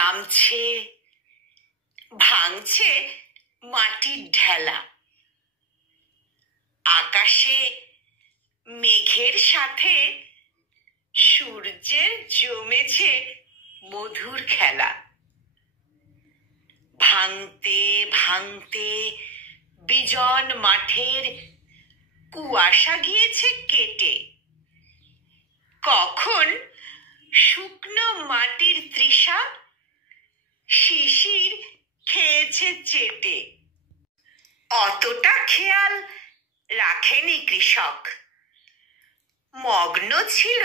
নামছে, ভাঙছে মাটির ঢেলা। আকাশে মেঘের সাথে সূর্যের জমেছে মধুর খেলা। ভাঙতে ভাঙতে বিজন মাঠের কুয়াশা গিয়েছে কেটে। কখন শুকনো মাটির তৃষা শিশির খেয়েছে চেটে। অতটা খেয়াল রাখেনি কৃষক, মগ্ন ছিল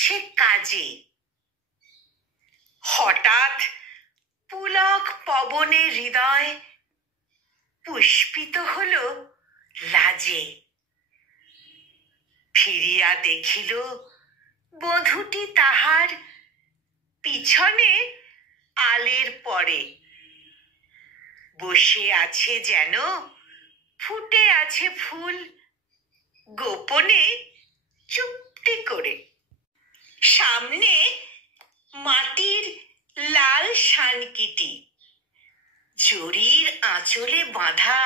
সে কাজে। হঠাৎ পুলক পবনে হৃদয় পুষ্পিত হলো লাজে। ফিরিয়া দেখিল বধূটি তাহার পিছনে আলের পরে। বসে আছে যেন ফুটে আছে ফুল, গোপনে চুপটি করে। সামনে মাটির লাল শানকিটি জরির আঁচলে বাঁধা।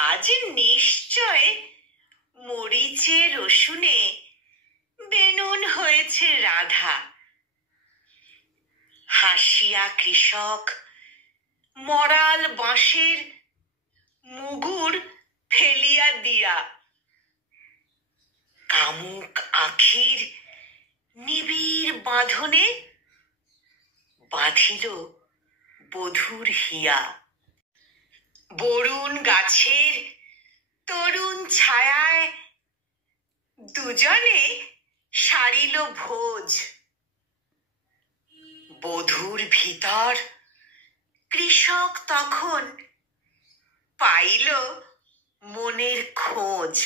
আজ নিশ্চয় মরিচে রসুনে বেনুন হয়েছে রাধা। হাসিয়া কৃষক মরাল বাঁশের মুগুর ফেলিয়া দিয়া, কামুক আখির নিবিড় বাঁধনে বাঁধিল বধূর হিয়া। বরুণ গাছের তরুণ ছায়ায় দুজনে সারিল ভোজ। বধূর ভিতর কৃষক তখন পাইল মনের খোঁজ।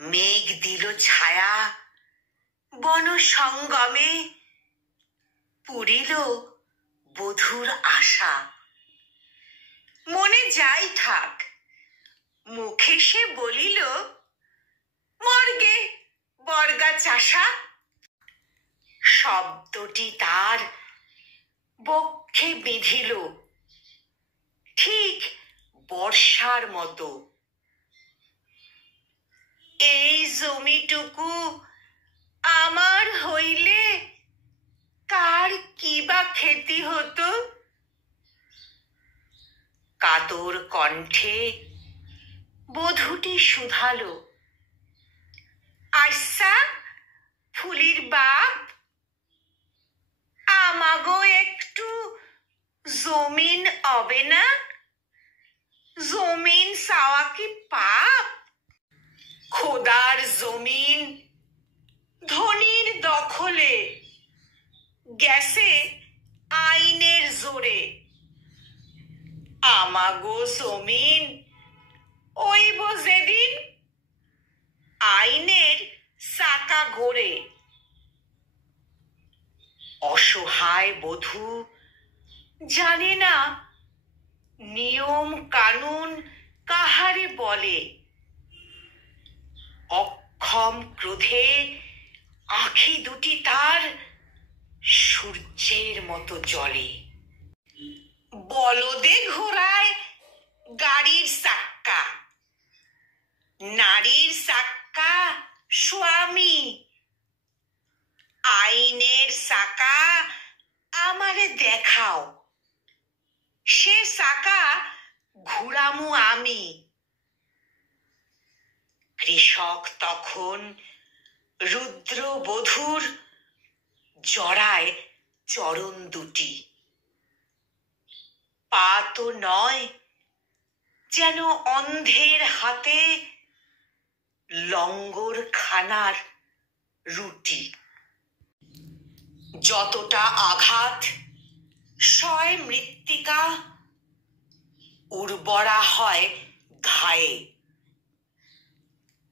মেঘ দিল ছায়া বন সঙ্গমে, পুরিল বধূর আশা। মনে যাই থাক, মুখে সে বলিল মর্গে বর্গা চাষা। শব্দটি তার বক্ষে বিঁধিল ঠিক বর্ষার মতো। এই জমিটুকু আমার হইলে কার কি বা ক্ষতি হতো। কাতর কণ্ঠে বধূটি শুধালো, আচ্ছা ফুলির বাপ, আমাগো একটু জমিন হবে না? জমিন চাওয়া কি পাপ? খোদার জমিন ধনির দখলে, গেছে আইনের জোরে। আমাগো জমিন ওইব যেদিন আইনের চাকা ঘোরে। অসহায় বধূ জানে না নিয়ম কানুন কাহারে বলে। অক্ষম ক্রোধে আঁখি দুটি তার সূর্যের মতো জ্বলে। বলদে ঘোড়ায় গাড়ির চাক্কা, নারীর চাক্কা স্বামী। আইনের চাকা আমারে দেখাও, সে চাকা ঘুরামু আমি। কৃষক তখন রুদ্র বধূর জড়ায় চরণ দুটি। পা তো নয়, যেন অন্ধের হাতে লঙ্গর খানার রুটি। যতটা আঘাত সয় মৃত্তিকা, উর্বরা হয় ঘায়ে।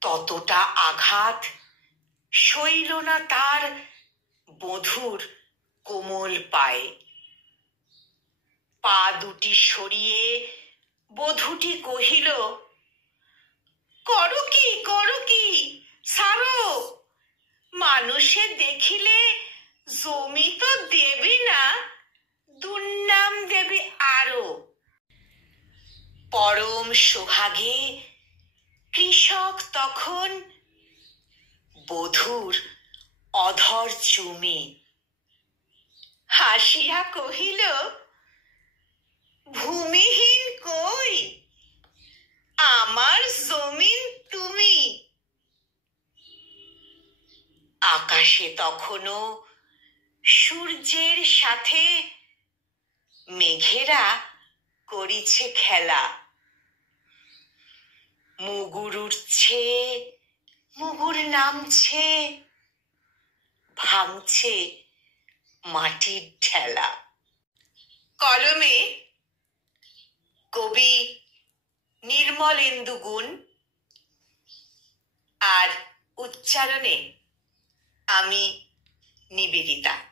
ততটা আঘাত সইল না তার বধূর কোমল পায়ে। পা দুটি সরিয়ে বধূটি কহিল, করো কি ছাড়ো, মানুষে দেখিলে জমি তো দেবে না, দুর্নাম দেবে আরো। পরম সোহাগে কৃষক তখন বধূর অধর চুমে হাসিয়া কহিল, ভূমিহীন কই, আমার জমিন তুমি। আকাশে তখনও সূর্যের সাথে মেঘেরা করিছে খেলা। মুগুর উঠছে, মুগুর নামছে, ভাঙছে মাটির ঠেলা। কলমে কবি নির্মলেন্দু গুণ, আর উচ্চারণে আমি নিবেদিতা।